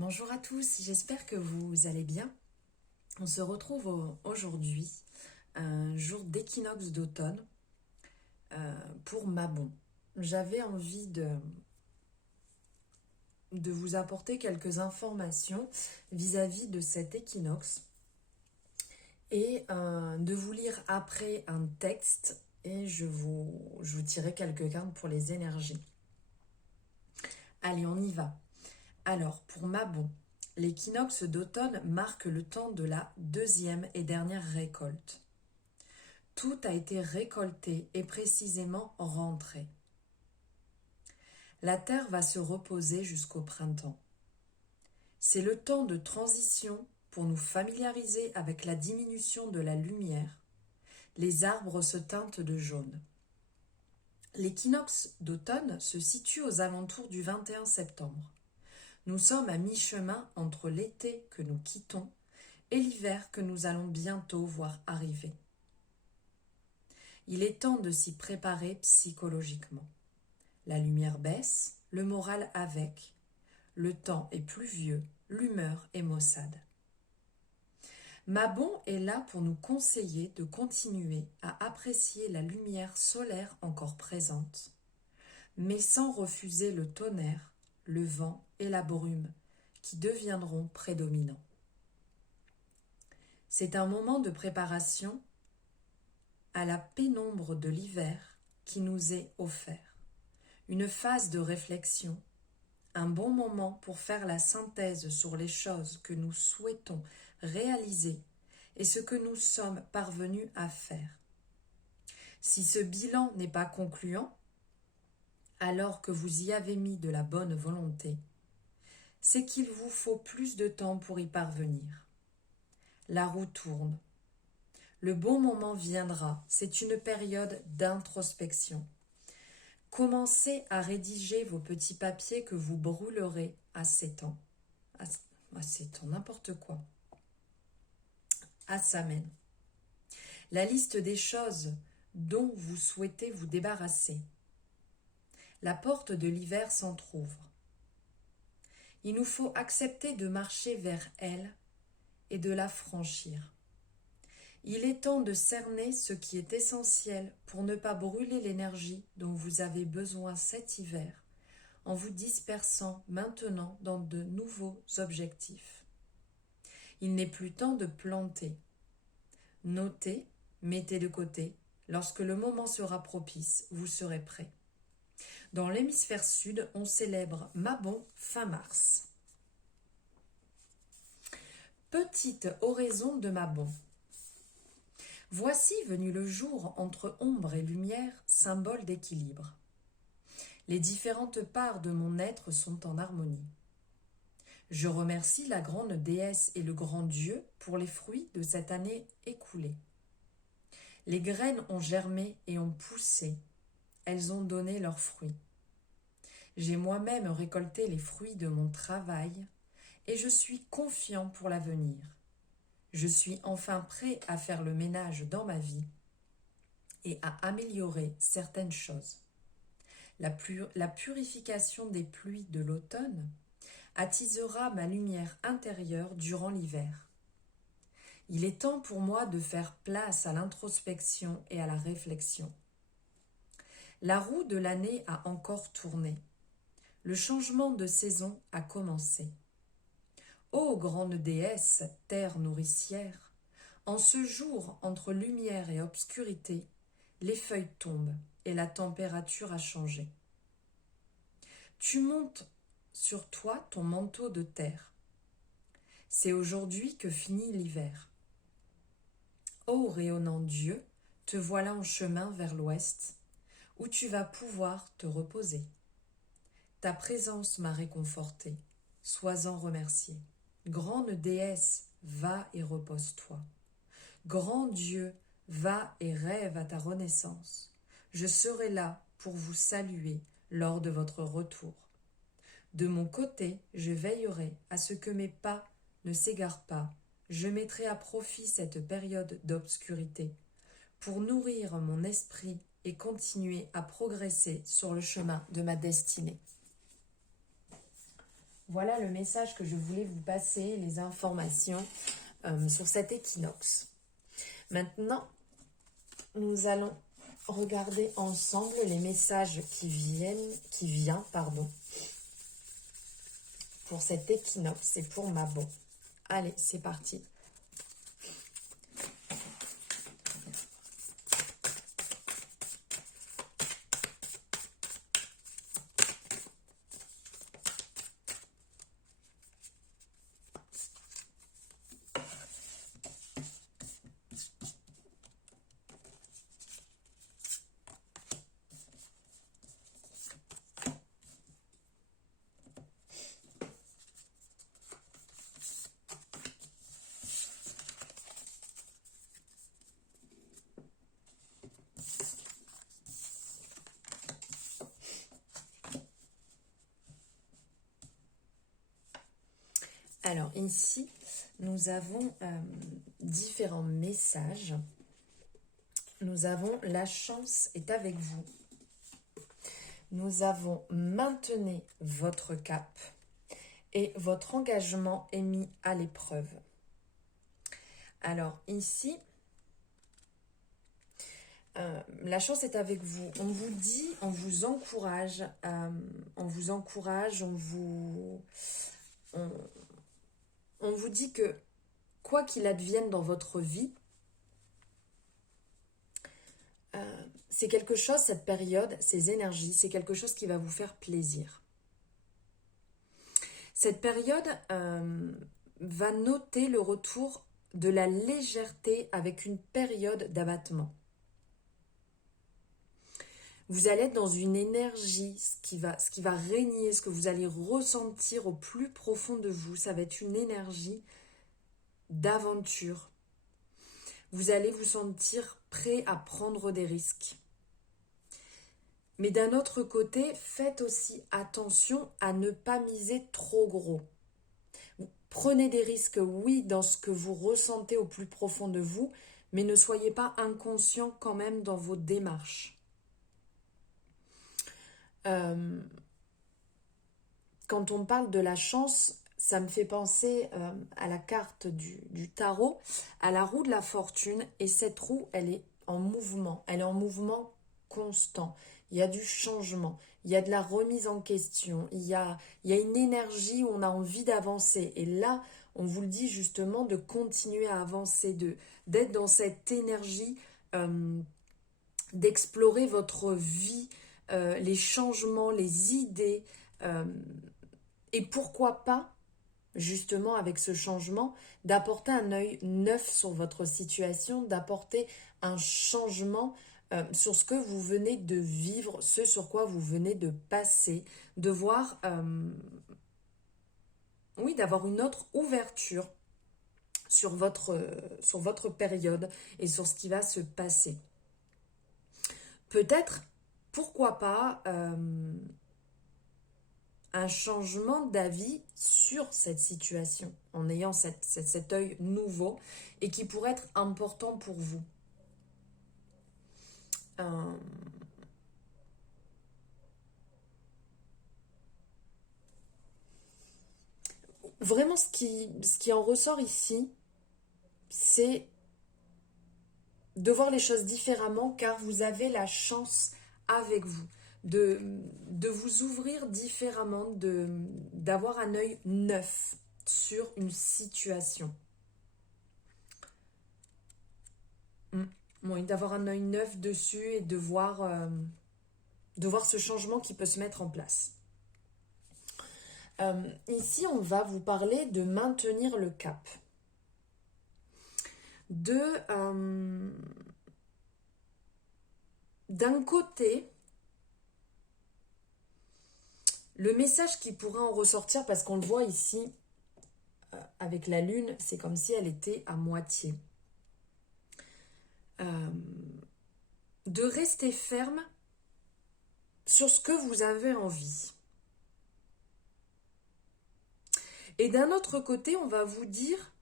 Bonjour à tous, j'espère que vous allez bien. On se retrouve aujourd'hui, un jour d'équinoxe d'automne, pour Mabon. J'avais envie de vous apporter quelques informations vis-à-vis de cet équinoxe et de vous lire après un texte et je vous tirerai quelques cartes pour les énergies. Allez, on y va. Alors, pour Mabon, l'équinoxe d'automne marque le temps de la deuxième et dernière récolte. Tout a été récolté et précisément rentré. La terre va se reposer jusqu'au printemps. C'est le temps de transition pour nous familiariser avec la diminution de la lumière. Les arbres se teintent de jaune. L'équinoxe d'automne se situe aux alentours du 21 septembre. Nous sommes à mi-chemin entre l'été que nous quittons et l'hiver que nous allons bientôt voir arriver. Il est temps de s'y préparer psychologiquement. La lumière baisse, le moral avec. Le temps est pluvieux, l'humeur est maussade. Mabon est là pour nous conseiller de continuer à apprécier la lumière solaire encore présente, mais sans refuser le tonnerre, le vent et la brume qui deviendront prédominants. C'est un moment de préparation à la pénombre de l'hiver qui nous est offert, une phase de réflexion, un bon moment pour faire la synthèse sur les choses que nous souhaitons réaliser et ce que nous sommes parvenus à faire. Si ce bilan n'est pas concluant, alors que vous y avez mis de la bonne volonté, c'est qu'il vous faut plus de temps pour y parvenir. La roue tourne. Le bon moment viendra, c'est une période d'introspection. Commencez à rédiger vos petits papiers que vous brûlerez à 7 ans. À 7 ans, n'importe quoi. À Samen. La liste des choses dont vous souhaitez vous débarrasser. La porte de l'hiver s'entr'ouvre. Il nous faut accepter de marcher vers elle et de la franchir. Il est temps de cerner ce qui est essentiel pour ne pas brûler l'énergie dont vous avez besoin cet hiver en vous dispersant maintenant dans de nouveaux objectifs. Il n'est plus temps de planter. Notez, mettez de côté. Lorsque le moment sera propice, vous serez prêt. Dans l'hémisphère sud, on célèbre Mabon fin mars. Petite oraison de Mabon. Voici venu le jour entre ombre et lumière, symbole d'équilibre. Les différentes parts de mon être sont en harmonie. Je remercie la grande déesse et le grand Dieu pour les fruits de cette année écoulée. Les graines ont germé et ont poussé. Elles ont donné leurs fruits. J'ai moi-même récolté les fruits de mon travail et je suis confiant pour l'avenir. Je suis enfin prêt à faire le ménage dans ma vie et à améliorer certaines choses. La purification des pluies de l'automne attisera ma lumière intérieure durant l'hiver. Il est temps pour moi de faire place à l'introspection et à la réflexion. La roue de l'année a encore tourné. Le changement de saison a commencé. Ô grande déesse, terre nourricière, en ce jour entre lumière et obscurité, les feuilles tombent et la température a changé. Tu montes sur toi ton manteau de terre. C'est aujourd'hui que finit l'hiver. Ô rayonnant Dieu, te voilà en chemin vers l'ouest, où tu vas pouvoir te reposer. Ta présence m'a réconforté, sois-en remercié. Grande déesse, va et repose-toi. Grand Dieu, va et rêve à ta renaissance. Je serai là pour vous saluer lors de votre retour. De mon côté, je veillerai à ce que mes pas ne s'égarent pas. Je mettrai à profit cette période d'obscurité pour nourrir mon esprit et continuer à progresser sur le chemin de ma destinée. Voilà le message que je voulais vous passer, les informations sur cet équinoxe. Maintenant, nous allons regarder ensemble les messages qui viennent pour cet équinoxe et pour Mabon. Allez, c'est parti. Alors ici, nous avons différents messages. Nous avons la chance est avec vous. Nous avons maintenez votre cap et votre engagement est mis à l'épreuve. Alors ici, la chance est avec vous. On vous dit, on vous encourage, on vous dit que quoi qu'il advienne dans votre vie, c'est quelque chose, cette période, ces énergies, c'est quelque chose qui va vous faire plaisir. Cette période va noter le retour de la légèreté avec une période d'abattement. Vous allez être dans une énergie, ce qui va régner, ce que vous allez ressentir au plus profond de vous, ça va être une énergie d'aventure. Vous allez vous sentir prêt à prendre des risques. Mais d'un autre côté, faites aussi attention à ne pas miser trop gros. Prenez des risques, oui, dans ce que vous ressentez au plus profond de vous, mais ne soyez pas inconscient quand même dans vos démarches. Quand on parle de la chance, ça me fait penser à la carte du tarot, à la roue de la fortune, et cette roue, elle est en mouvement constant. Il y a du changement, il y a de la remise en question, il y a une énergie où on a envie d'avancer. Et là, on vous le dit justement de continuer à avancer, d'être dans cette énergie, d'explorer votre vie, les changements, les idées, et pourquoi pas, justement avec ce changement, d'apporter un œil neuf sur votre situation, d'apporter un changement sur ce que vous venez de vivre, ce sur quoi vous venez de passer, de voir, oui, d'avoir une autre ouverture sur votre période et sur ce qui va se passer. Peut-être, pourquoi pas, un changement d'avis sur cette situation, en ayant cet œil nouveau et qui pourrait être important pour vous. Vraiment, ce qui en ressort ici, c'est de voir les choses différemment, car vous avez la chance avec vous de vous ouvrir différemment, d'avoir un œil neuf sur une situation. Oui, d'avoir un œil neuf dessus et de voir ce changement qui peut se mettre en place. Ici, on va vous parler de maintenir le cap. D'un côté, le message qui pourrait en ressortir, parce qu'on le voit ici, avec la lune, c'est comme si elle était à moitié. De rester ferme sur ce que vous avez envie. Et d'un autre côté, on va vous dire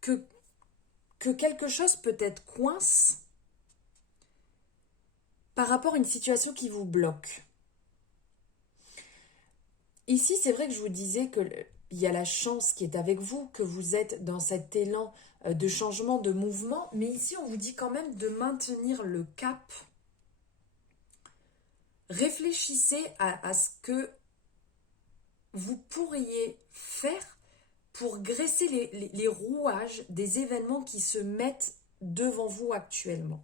que quelque chose peut-être coince par rapport à une situation qui vous bloque. Ici, c'est vrai que je vous disais qu'il y a la chance qui est avec vous, que vous êtes dans cet élan de changement, de mouvement, mais ici, on vous dit quand même de maintenir le cap. Réfléchissez à ce que vous pourriez faire pour graisser les rouages des événements qui se mettent devant vous actuellement.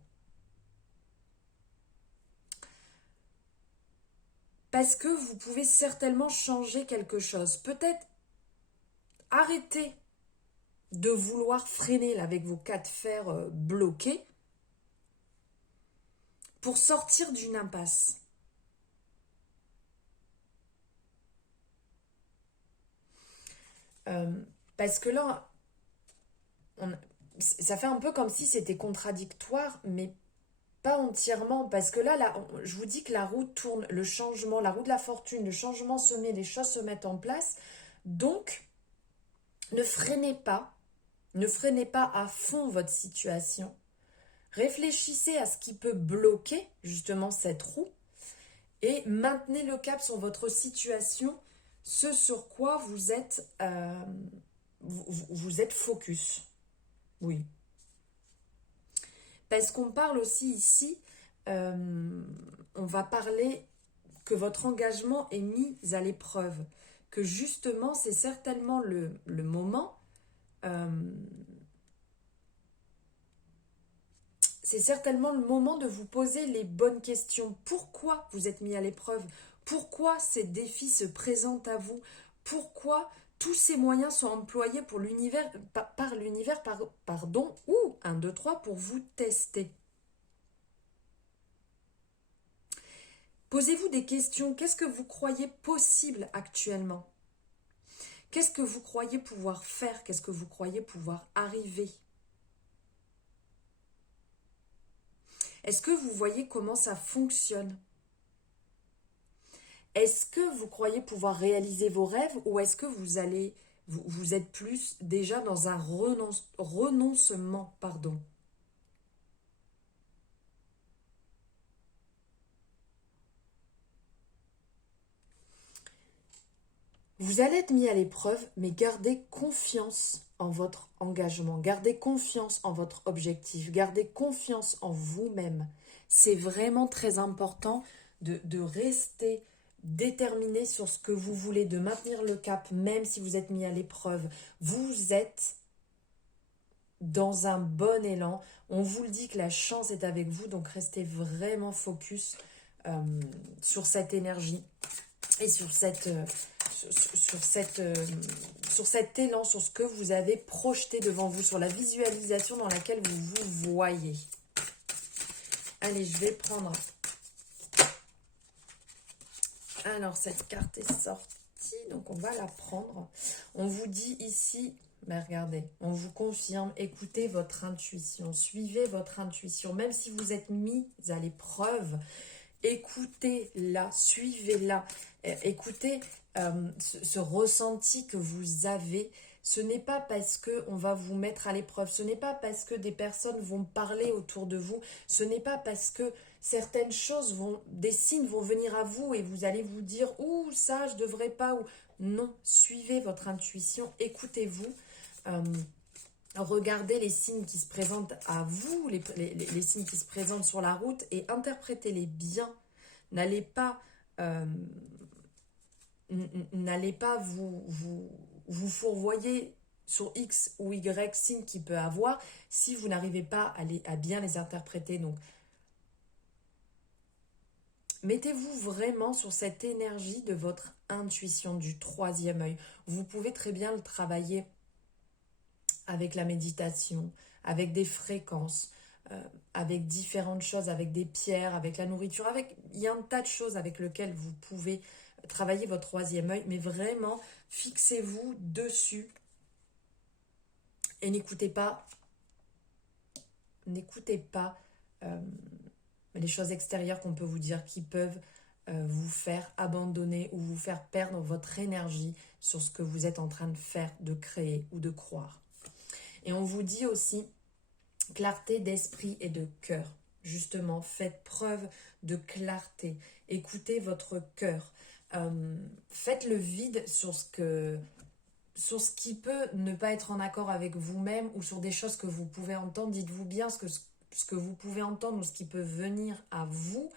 Parce que vous pouvez certainement changer quelque chose. Peut-être arrêter de vouloir freiner là, avec vos cas de fer bloqués pour sortir d'une impasse. Parce que là, ça fait un peu comme si c'était contradictoire, mais pas entièrement. Parce que là, je vous dis que la roue tourne, le changement, la roue de la fortune, le changement se met, les choses se mettent en place. Donc, ne freinez pas à fond votre situation. Réfléchissez à ce qui peut bloquer justement cette roue et maintenez le cap sur votre situation, ce sur quoi vous êtes focus. Oui. Parce qu'on parle aussi ici, on va parler que votre engagement est mis à l'épreuve, que justement c'est certainement le moment, c'est certainement le moment de vous poser les bonnes questions. Pourquoi vous êtes mis à l'épreuve? Pourquoi ces défis se présentent à vous? Pourquoi tous ces moyens sont employés pour l'univers, par l'univers, pardon, ou 1, 2, 3 pour vous tester? Posez-vous des questions. Qu'est-ce que vous croyez possible actuellement? Qu'est-ce que vous croyez pouvoir faire? Qu'est-ce que vous croyez pouvoir arriver? Est-ce que vous voyez comment ça fonctionne? Est-ce que vous croyez pouvoir réaliser vos rêves ou est-ce que vous êtes plus déjà dans un renoncement, pardon? Vous allez être mis à l'épreuve, mais gardez confiance en votre engagement, gardez confiance en votre objectif, gardez confiance en vous-même. C'est vraiment très important de rester déterminé sur ce que vous voulez, de maintenir le cap, même si vous êtes mis à l'épreuve. Vous êtes dans un bon élan. On vous le dit que la chance est avec vous, donc restez vraiment focus sur cette énergie et sur cet élan, sur ce que vous avez projeté devant vous, sur la visualisation dans laquelle vous vous voyez. Allez, je vais prendre... Alors, cette carte est sortie, donc on va la prendre. On vous dit ici, mais regardez, on vous confirme, écoutez votre intuition, suivez votre intuition, même si vous êtes mis à l'épreuve, écoutez-la, suivez-la, écoutez ce ressenti que vous avez. Ce n'est pas parce qu'on va vous mettre à l'épreuve, ce n'est pas parce que des personnes vont parler autour de vous, ce n'est pas parce que certaines choses des signes vont venir à vous et vous allez vous dire « Ouh, ça, je devrais pas » ou non, suivez votre intuition, écoutez-vous, regardez les signes qui se présentent à vous, les signes qui se présentent sur la route et interprétez-les bien. N'allez pas vous fourvoyer sur X ou Y signe qu'il peut avoir si vous n'arrivez pas à bien les interpréter. Donc, mettez-vous vraiment sur cette énergie de votre intuition, du troisième œil. Vous pouvez très bien le travailler avec la méditation, avec des fréquences, avec différentes choses, avec des pierres, avec la nourriture, il y a un tas de choses avec lesquelles vous pouvez travailler votre troisième œil, mais vraiment, fixez-vous dessus et n'écoutez pas les choses extérieures qu'on peut vous dire qui peuvent vous faire abandonner ou vous faire perdre votre énergie sur ce que vous êtes en train de faire, de créer ou de croire. Et on vous dit aussi clarté d'esprit et de cœur. Justement, faites preuve de clarté. Écoutez votre cœur. Faites le vide sur ce qui peut ne pas être en accord avec vous-même ou sur des choses que vous pouvez entendre. Dites-vous bien ce que vous pouvez entendre ou ce qui peut venir à vous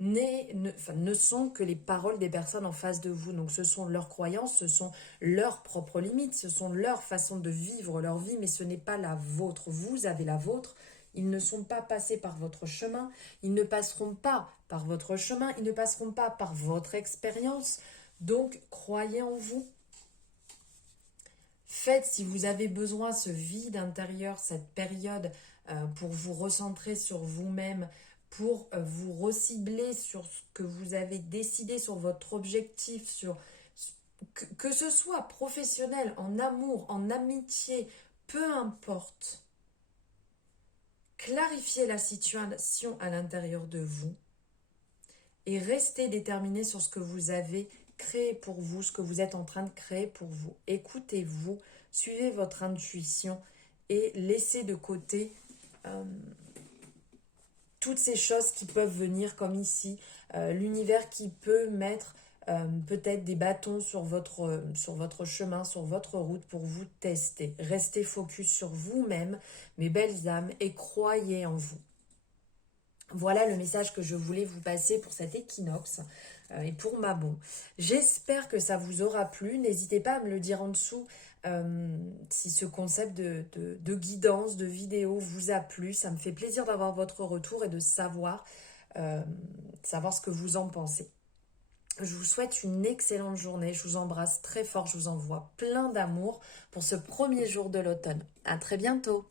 ne sont que les paroles des personnes en face de vous. Donc ce sont leurs croyances, ce sont leurs propres limites, ce sont leurs façons de vivre leur vie, mais ce n'est pas la vôtre. Vous avez la vôtre. Ils ne sont pas passés par votre chemin, ils ne passeront pas par votre chemin, ils ne passeront pas par votre expérience. Donc croyez en vous. Faites, si vous avez besoin, ce vide intérieur, cette période pour vous recentrer sur vous-même, pour vous recibler sur ce que vous avez décidé, sur votre objectif, que ce soit professionnel, en amour, en amitié, peu importe. Clarifiez la situation à l'intérieur de vous et restez déterminé sur ce que vous avez créé pour vous, ce que vous êtes en train de créer pour vous. Écoutez-vous, suivez votre intuition et laissez de côté toutes ces choses qui peuvent venir comme ici, l'univers qui peut mettre peut-être des bâtons sur votre chemin, sur votre route pour vous tester. Restez focus sur vous-même, mes belles âmes, et croyez en vous. Voilà le message que je voulais vous passer pour cet équinoxe et pour Mabon. J'espère que ça vous aura plu. N'hésitez pas à me le dire en dessous si ce concept de guidance, de vidéo vous a plu. Ça me fait plaisir d'avoir votre retour et de savoir ce que vous en pensez. Je vous souhaite une excellente journée. Je vous embrasse très fort. Je vous envoie plein d'amour pour ce premier jour de l'automne. À très bientôt.